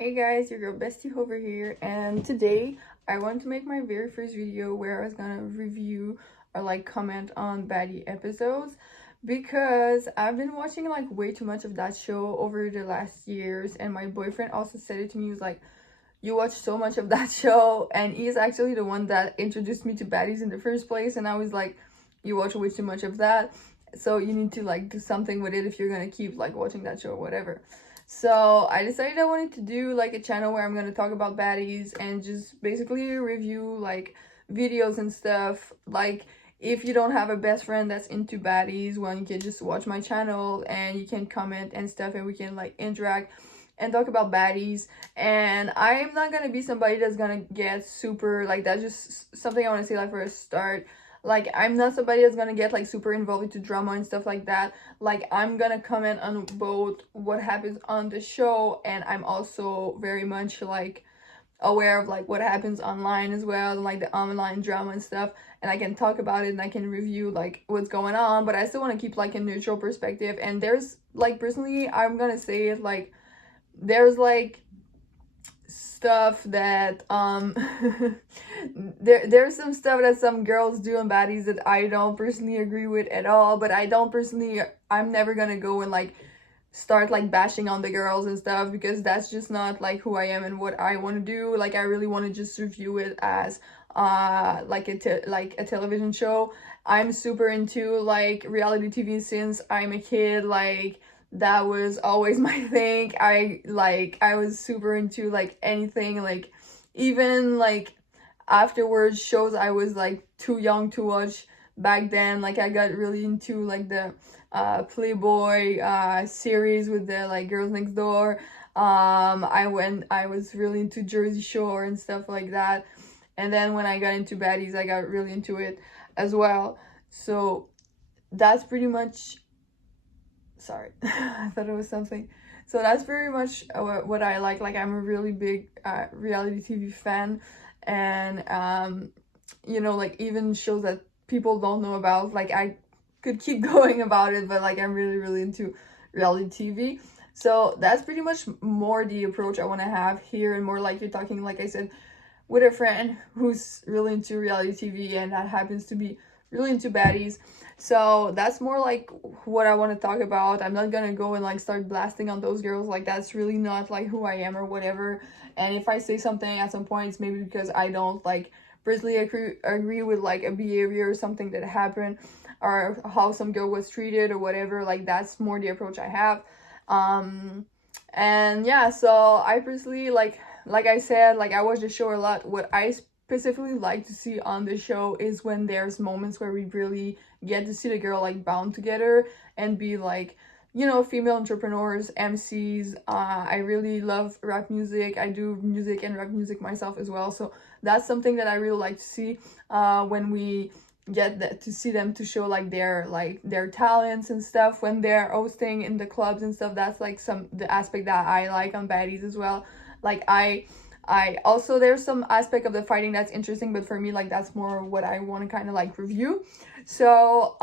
Hey guys, your girl Bestie over here, and today I want to make my very first video where I was gonna review or like comment on baddie episodes because I've been watching like way too much of that show over the last years, and my boyfriend also said it to me. He was like, you watch so much of that show, and he's actually the one that introduced me to baddies in the first place, and I was like, you watch way too much of that, so you need to like do something with it if you're gonna keep like watching that show or whatever. So I decided I wanted to do like a channel where I'm gonna talk about baddies and just basically review like videos and stuff. Like, if you don't have a best friend that's into baddies, well, you can just watch my channel and you can comment and stuff, and we can like interact and talk about baddies. And I'm not gonna be somebody that's gonna get super like, that's just something I want to say like for a start. Like, I'm not somebody that's gonna get like super involved into drama and stuff like that. Like, I'm gonna comment on both what happens on the show, and I'm also very much like aware of like what happens online as well, and like the online drama and stuff, and I can talk about it and I can review like what's going on, but I still want to keep like a neutral perspective. And there's like, personally, I'm gonna say it like, there's like stuff that there's some stuff that some girls do in baddies that I don't personally agree with at all. But I'm never gonna go and like start like bashing on the girls and stuff, because that's just not like who I am and what I want to do. Like, I really want to just review it as like a television show. I'm super into like reality TV since I'm a kid. Like, that was always my thing. I was super into like anything, like even like afterwards shows I was like too young to watch back then. Like, I got really into like the Playboy series with the like Girls Next Door. I was really into Jersey Shore and stuff like that. And then when I got into baddies, I got really into it as well. So that's pretty much, sorry, I thought it was something. So that's very much what I like. Like, I'm a really big reality TV fan, and like even shows that people don't know about, like, I could keep going about it, but like, I'm really into reality TV. So that's pretty much more the approach I want to have here, and more like you're talking, like I said, with a friend who's really into reality TV and that happens to be really into baddies. So that's more like what I want to talk about. I'm not gonna go and like start blasting on those girls. Like, that's really not like who I am or whatever. And if I say something at some point, it's maybe because I don't like personally agree with like a behavior or something that happened, or how some girl was treated or whatever. Like, that's more the approach I have. And yeah, so I personally like I said, like, I watch the show a lot. What I specifically like to see on the show is when there's moments where we really get to see the girl like bound together and be like, female entrepreneurs, MCs. I really love rap music. I do music and rap music myself as well. So that's something that I really like to see when we get to see them to show like their talents and stuff when they're hosting in the clubs and stuff. That's like the aspect that I like on baddies as well. Like, I also, there's some aspect of the fighting that's interesting, but for me, like, that's more what I want to kind of like review. So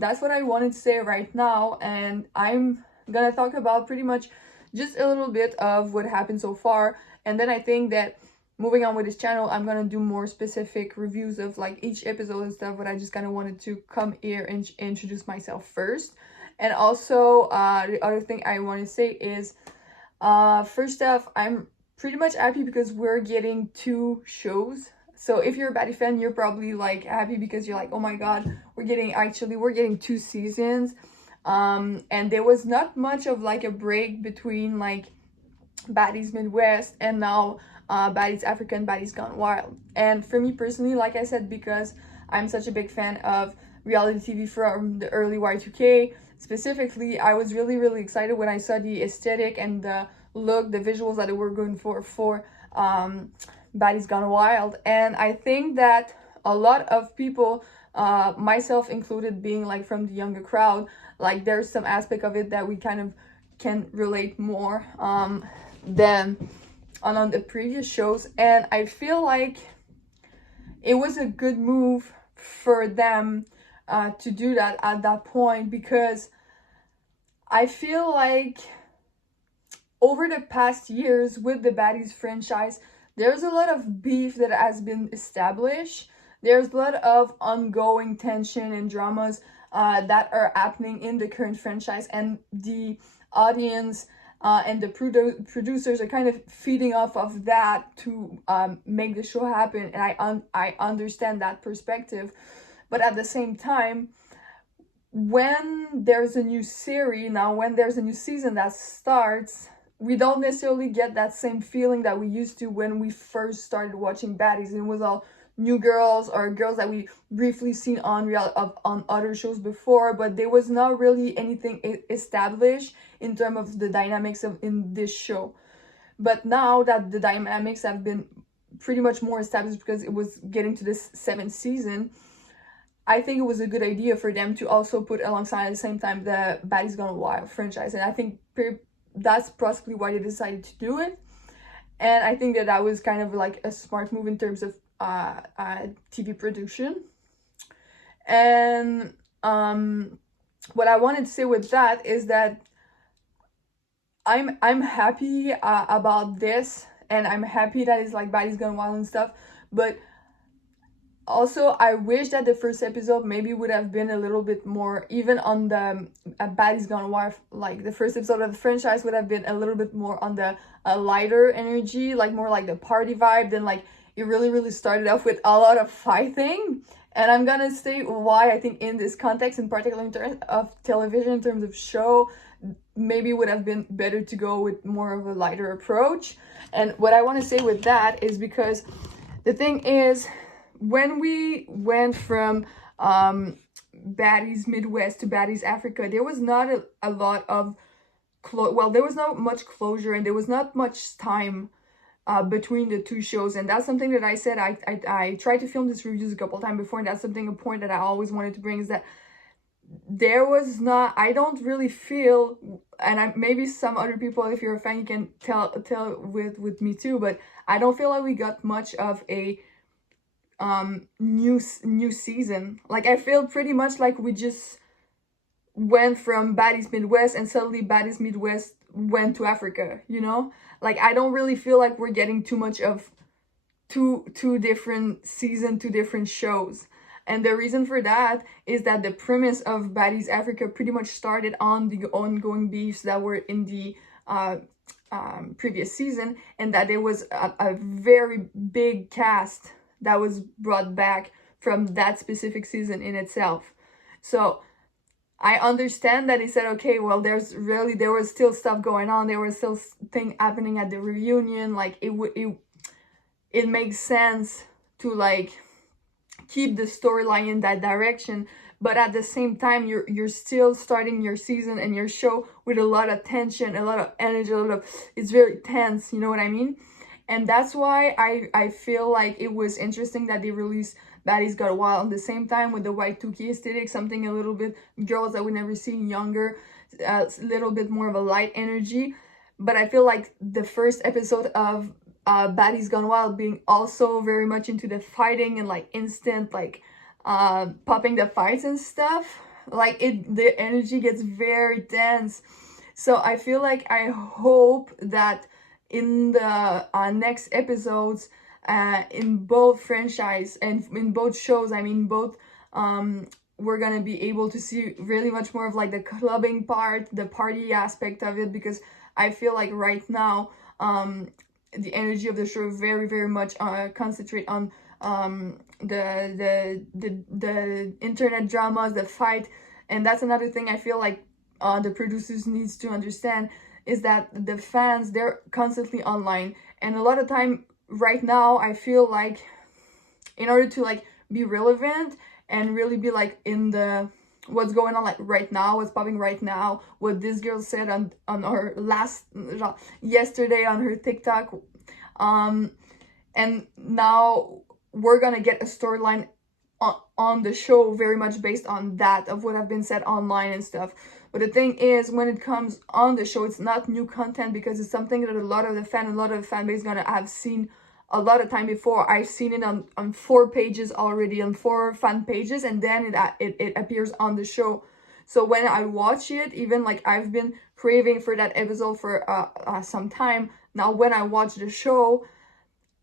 that's what I wanted to say right now, and I'm gonna talk about pretty much just a little bit of what happened so far. And then I think that moving on with this channel, I'm gonna do more specific reviews of like each episode and stuff, but I just kind of wanted to come here and introduce myself first. And also the other thing I want to say is, first off, I'm pretty much happy because we're getting 2 shows. So if you're a baddie fan, you're probably like happy because you're like, oh my god, we're getting 2 seasons. And there was not much of like a break between like Baddies Midwest and now Baddies Africa and Baddies Gone Wild. And for me personally, like I said, because I'm such a big fan of reality TV from the early Y2K, specifically, I was really excited when I saw the aesthetic and the look, the visuals that they were going for Baddies Gone Wild. And I think that a lot of people, myself included, being like from the younger crowd, like, there's some aspect of it that we kind of can relate more than on the previous shows. And I feel like it was a good move for them to do that at that point, because I feel like over the past years with the Baddies franchise, there's a lot of beef that has been established. There's a lot of ongoing tension and dramas that are happening in the current franchise, and the audience and the producers are kind of feeding off of that to make the show happen. And I understand that perspective, but at the same time, when there's a new series now, when there's a new season that starts, we don't necessarily get that same feeling that we used to when we first started watching Baddies. It was all new girls or girls that we briefly seen on on other shows before, but there was not really anything established in terms of the dynamics of in this show. But now that the dynamics have been pretty much more established because it was getting to this 7th season, I think it was a good idea for them to also put alongside at the same time the Baddies Gone Wild franchise, and I think that's possibly why they decided to do it. And I think that was kind of like a smart move in terms of TV production. And what I wanted to say with that is that I'm happy about this, and I'm happy that it's like Baddies Gone Wild and stuff, but also, I wish that the first episode maybe would have been a little bit more, even on the Baddies Gone Wild, like the first episode of the franchise would have been a little bit more on the lighter energy, like more like the party vibe. Then like it really started off with a lot of fighting. And I'm gonna say why I think in this context, in particular in terms of television, in terms of show, maybe would have been better to go with more of a lighter approach. And what I want to say with that is because the thing is, when we went from Baddies Midwest to Baddies Africa, there was not a lot of there was not much closure, and there was not much time between the two shows. And that's something that I said I tried to film this reviews a couple times before, and that's a point that I always wanted to bring, is that there was not, I don't really feel, and maybe some other people, if you're a fan, you can tell with me too, but I don't feel like we got much of a new season. Like I feel pretty much like we just went from Baddies Midwest and suddenly Baddies Midwest went to Africa, you know? Like I don't really feel like we're getting too much of two different seasons, two different shows. And the reason for that is that the premise of Baddies Africa pretty much started on the ongoing beefs that were in the previous season, and that there was a very big cast that was brought back from that specific season in itself. So I understand that he said, okay, well, there was still stuff going on. There was still thing happening at the reunion. Like it makes sense to like keep the storyline in that direction. But at the same time, you're still starting your season and your show with a lot of tension, a lot of energy, it's very tense, you know what I mean? And that's why I feel like it was interesting that they released Baddies Got Wild at the same time with the Y2K aesthetic, something a little bit girls that we never seen younger, a little bit more of a light energy. But I feel like the first episode of Baddies Gone Wild being also very much into the fighting and like instant like popping the fights and stuff, like the energy gets very tense. So I feel like I hope that in the next episodes in both franchise and in both shows, I mean both, we're gonna be able to see really much more of like the clubbing part, the party aspect of it, because I feel like right now the energy of the show very much concentrate on the internet dramas, the fight. And that's another thing I feel like the producers needs to understand, is that the fans, they're constantly online, and a lot of time right now I feel like in order to like be relevant and really be like in the what's going on like right now, what's popping right now, what this girl said on her yesterday on her TikTok, and now we're gonna get a storyline on the show very much based on that, of what have been said online and stuff. But the thing is, when it comes on the show, it's not new content, because it's something that a lot of the fan base gonna have seen a lot of time before. I've seen it on 4 pages already, on 4 fan pages, and then it appears on the show. So when I watch it, even like I've been craving for that episode for some time. Now when I watch the show,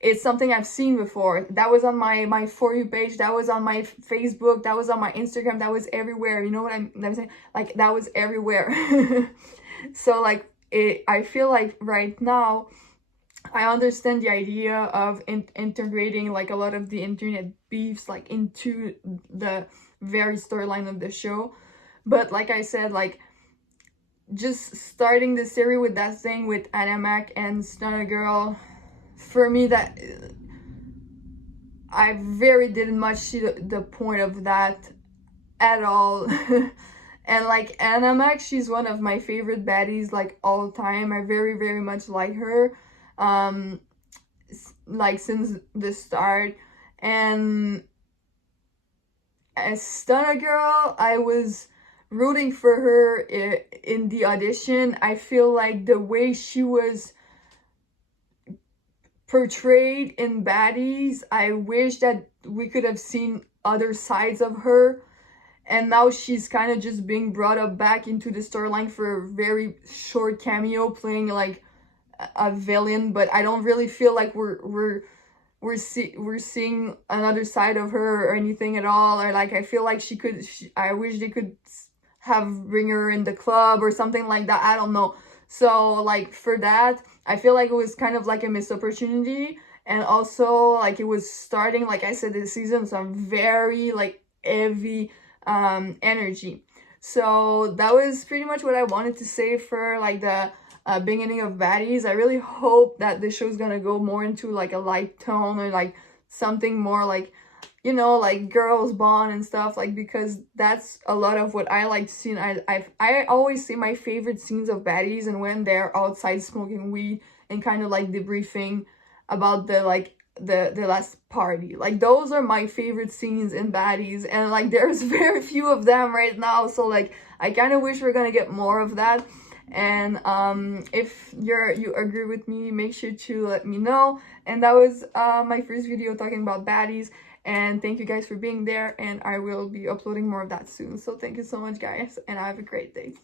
it's something I've seen before. That was on my For You page, that was on my Facebook, that was on my Instagram, that was everywhere. You know what I'm saying? Like, that was everywhere. So like, I feel like right now I understand the idea of integrating like a lot of the internet beefs like into the very storyline of the show. But like I said, like, just starting the series with that thing with Anna Mac and Stunner Girl, for me, that I very didn't much see the point of that at all. And like, Anna Mac, she's one of my favorite baddies like all time. I very much like her, like since the start. And as Stunner Girl, I was rooting for her in the audition. I feel like the way she was portrayed in Baddies, I wish that we could have seen other sides of her. And now she's kind of just being brought up back into the storyline for a very short cameo, playing like a villain. But I don't really feel like we're seeing another side of her or anything at all. Or like, I feel like I wish they could bring her in the club or something like that. I don't know. So like, for that, I feel like it was kind of like a missed opportunity. And also, like, it was starting, like I said, this season, some very like heavy energy. So that was pretty much what I wanted to say for like the beginning of Baddies. I really hope that the show's gonna go more into like a light tone, or like something more like, you know, like girls bond and stuff, like, because that's a lot of what I like to see. And I always say my favorite scenes of Baddies and when they're outside smoking weed and kind of like debriefing about the like the last party. Like, those are my favorite scenes in Baddies, and like there's very few of them right now. So like, I kind of wish we're gonna get more of that. And if you agree with me, make sure to let me know. And that was my first video talking about Baddies. And thank you guys for being there, and I will be uploading more of that soon. So thank you so much, guys, and have a great day.